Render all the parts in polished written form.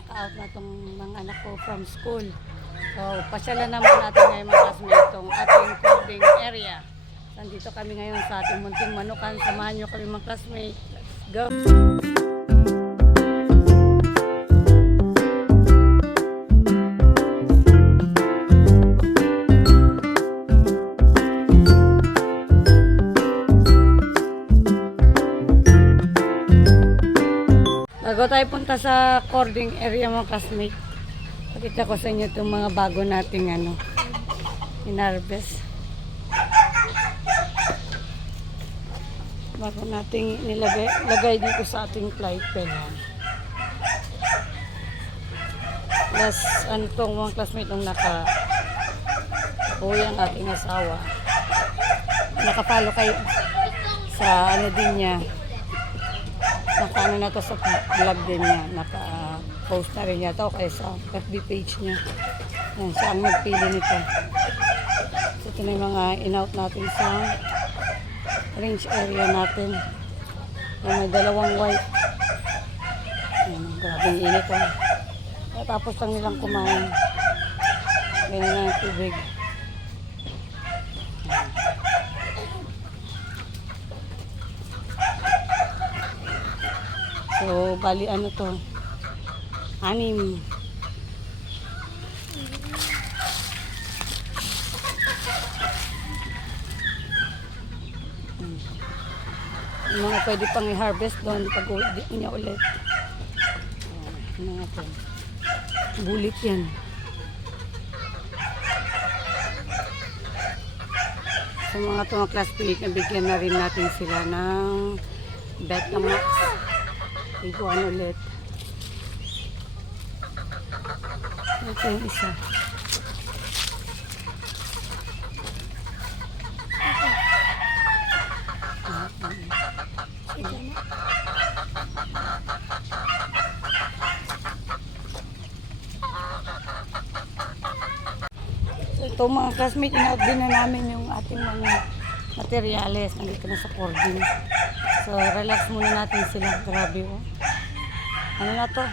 naka-out na itong mga anak ko from school. So, pasyalan naman natin ngayon mga classmates itong ating coding area. Nandito kami ngayon sa ating munting manukan. Samahan nyo kami mga classmates. Let's go! Bago tayo punta sa coding area mga classmates, pakita ko sa inyo itong mga bago nating in-harvest. Bago nating nilagay dito sa ating fly pen. Plus, tong mga classmates nung uwi ang ating asawa. Nakapalo kayo sa din niya. Naka na to sa vlog din niya. Naka-post na rin niya to kaya sa FB page niya. Yan, siya ang nagpili nito. So, ito na yung mga in-out natin sa range area natin. Yan, may dalawang white. Yan, grabing init. Tapos lang nilang kumain. Ganyan na ang tubig. So, bali to? 6. Yung mga pwede pang i-harvest doon pag uwi niya ulit. Mga to. Bulit yan. So, mga to mga classmate, nabigyan na rin natin sila ng Betamax. Iguan ulit. Ito yung isa. So ito mga classmates, in-out din na namin yung ating mga materyales. Nandito na sa cording. So, relax muna natin sila. Grabe, oh. Ano na to?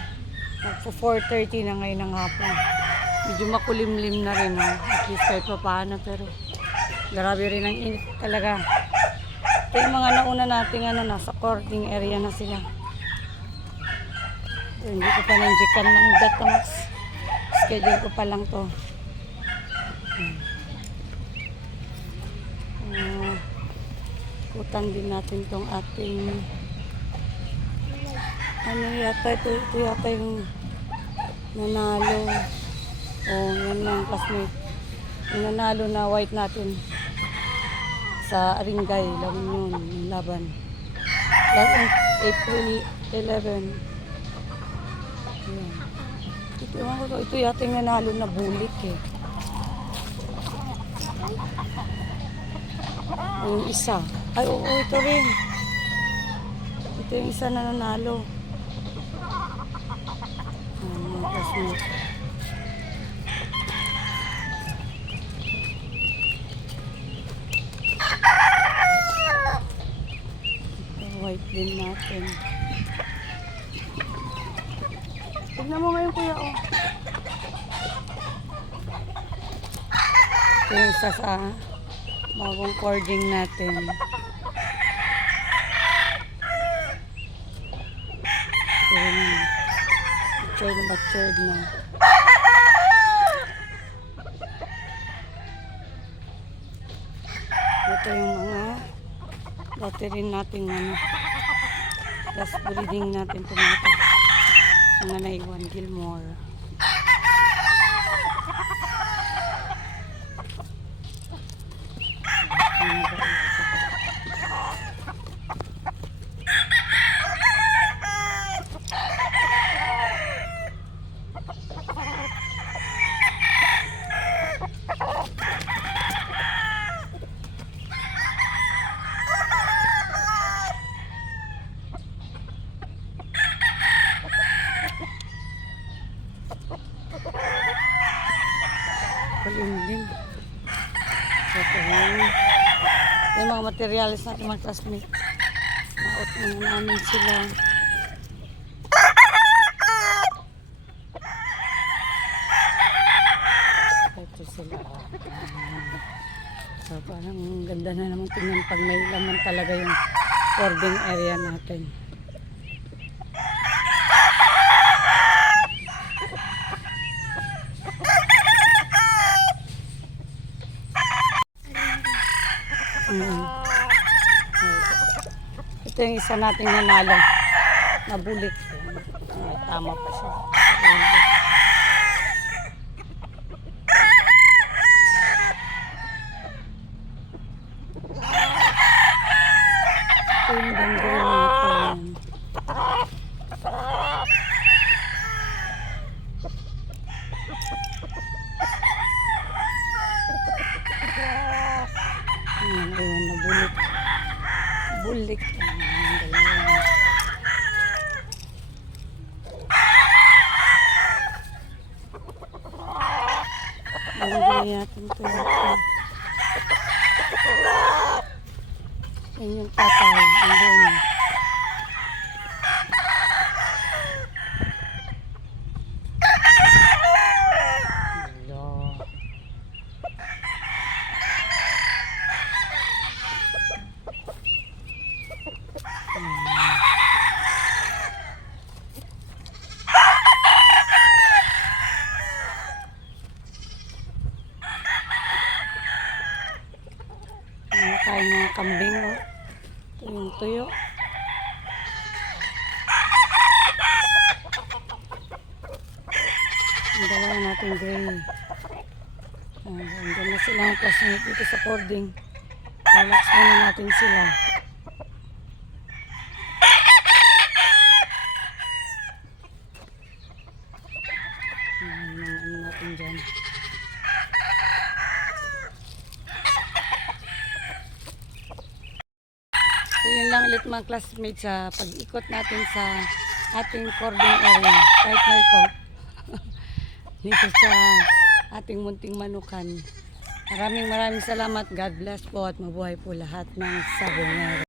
Magpo 4:30 na ngayon ng hapon. Medyo makulimlim na rin, oh. At least kahit pa paano, pero grabe rin ang init talaga. Ito yung mga nauna natin, nasa cording area na sila. So, hindi ko pa nandiyan ng Betamax. Schedule ko pa lang to. Ikutan din natin tong ating ito yata yung nanalo. Yan lang classmate, yung nanalo na white natin sa Aringay lang yun yung laban last April 11. Ito yata yung nanalo na bulik yung isa. Ay, oo, ito rin. Ito yung isa na nanalo. Mga classmates. Ito, white din natin. Tignan mo ngayon, kuya, oh. Ito yung isa sa bagong cording natin. Matured na. Ito yung mga dati rin natin last breeding natin tomato. Mga naiwan Gilmore. Palimlim. Ito yung mga materialis natin mga classmates. Na-out muna namin sila. Ganda na naman tingnan pag may laman talaga yung cording area natin. Mm. Ito yung isa nating nanalo. Nabulik. Ay, tama pa siya. Ito yung dandelion natin. Ayun, nabulik. Bulik. Dalawa. Nalagay natin ito. Yan yung tatay. Andun. Hello. Tayo mga kambing, no? Ito yung tuyo. Ang dalawa natin gray. Andun na sila ang classmate dito sa cording. Relax muna natin sila. Yan, mga ano natin dyan. So yun lang ulit mga classmates sa pag-ikot natin sa ating cording area. Partner ko. Dito sa ating munting manukan. Maraming salamat. God bless po at mabuhay po lahat ng sabongero.